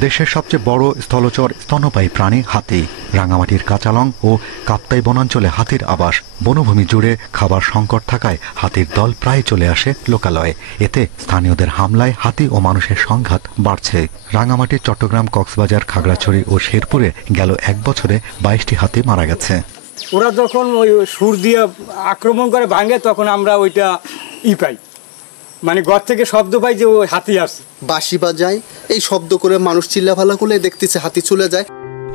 দেশের সবচেয়ে বড় স্থলচর স্তন্যপায়ী প্রাণী হাতি। রাঙামাটির কাঁচালং ও কাপ্তাই বনাঞ্চলে হাতির আবাস। বনভূমি জুড়ে খাবার সংকট থাকায় হাতির দল প্রায় চলে আসে লোকালয়ে। এতে স্থানীয়দের হামলায় হাতি ও মানুষের সংঘাত বাড়ছে। রাঙামাটি, চট্টগ্রাম, কক্সবাজার, খাগড়াছড়ি ও শেরপুরে গেল 1 বছরে 22টি হাতি মারা গেছে। ওরা যখন ওই সুর দিয়ে আক্রমণ করে ভাঙে, তখন আমরা ওইটা পাই, মানে ঘর থেকে শব্দ পাই যে ওই হাতি আসছে। বাঁশি বাজায়, এই শব্দ করে মানুষ চিল্লাফালা করলে দেখতেছে হাতি চলে যায়।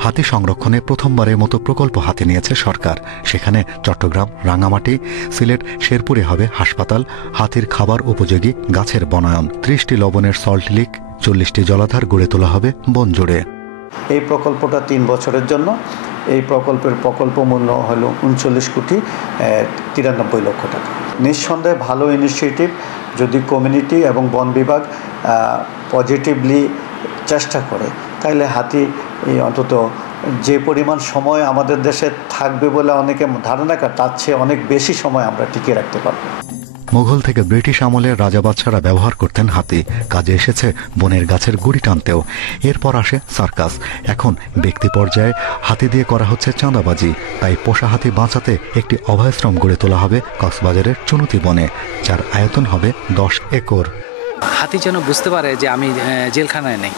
হাতি সংরক্ষণে প্রথমবারের মতো প্রকল্প হাতে নিয়েছে সরকার। সেখানে চট্টগ্রাম, রাঙামাটি, সিলেট, শেরপুরে হবে হাসপাতাল, হাতির খাবার উপযোগী গাছের বনায়ন, 30টি লবণের সল্ট লিক, 40টি জলাধার গড়ে তোলা হবে বন জুড়ে। এই প্রকল্পটা 3 বছরের জন্য। এই প্রকল্পের প্রকল্প মূল্য হলো 39 কোটি 93 লক্ষ টাকা। নিঃসন্দেহে ভালো ইনিশিয়েটিভ। যদি কমিউনিটি এবং বন বিভাগ পজিটিভলি চেষ্টা করে, তাহলে হাতি অন্তত যে পরিমাণ সময় আমাদের দেশে থাকবে বলে অনেকে ধারণা করে, তার চেয়ে অনেক বেশি সময় আমরা টিকিয়ে রাখতে পারব। মুঘল থেকে ব্রিটিশ আমলের রাজাবাদশারা ব্যবহার করতেন হাতি। কাজে এসেছে বনের গাছের গুড়ি টানতেও। এরপর আসে সার্কাস। এখন ব্যক্তি পর্যায়ে হাতি দিয়ে করা হচ্ছে চাঁদাবাজি। তাই পোষা হাতি বাঁচাতে একটি অভয়াশ্রম গড়ে তোলা হবে কক্সবাজারের চুনুতি বনে, যার আয়তন হবে 10 একর। হাতি যেন বুঝতে পারে যে আমি জেলখানায় নেই,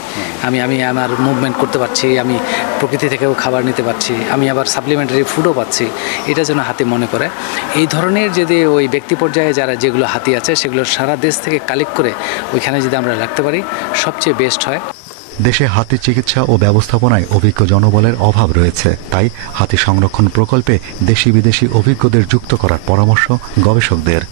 আমি আমার মুভমেন্ট করতে পারছি, আমি প্রকৃতি থেকেও খাবার নিতে পারছি, আমি আবার সাপ্লিমেন্টারি ফুডও পাচ্ছি। এটা যেন হাতি মনে করে। এই ধরনের যদি ওই ব্যক্তি পর্যায়ে যেগুলো হাতি আছে, সেগুলো সারা দেশ থেকে কালেক্ট করে ওইখানে যদি আমরা রাখতে পারি, সবচেয়ে বেস্ট হয়। দেশে হাতি চিকিৎসা ও ব্যবস্থাপনায় অভিজ্ঞ জনবলের অভাব রয়েছে। তাই হাতি সংরক্ষণ প্রকল্পে দেশি বিদেশি অভিজ্ঞদের যুক্ত করার পরামর্শ গবেষকদের।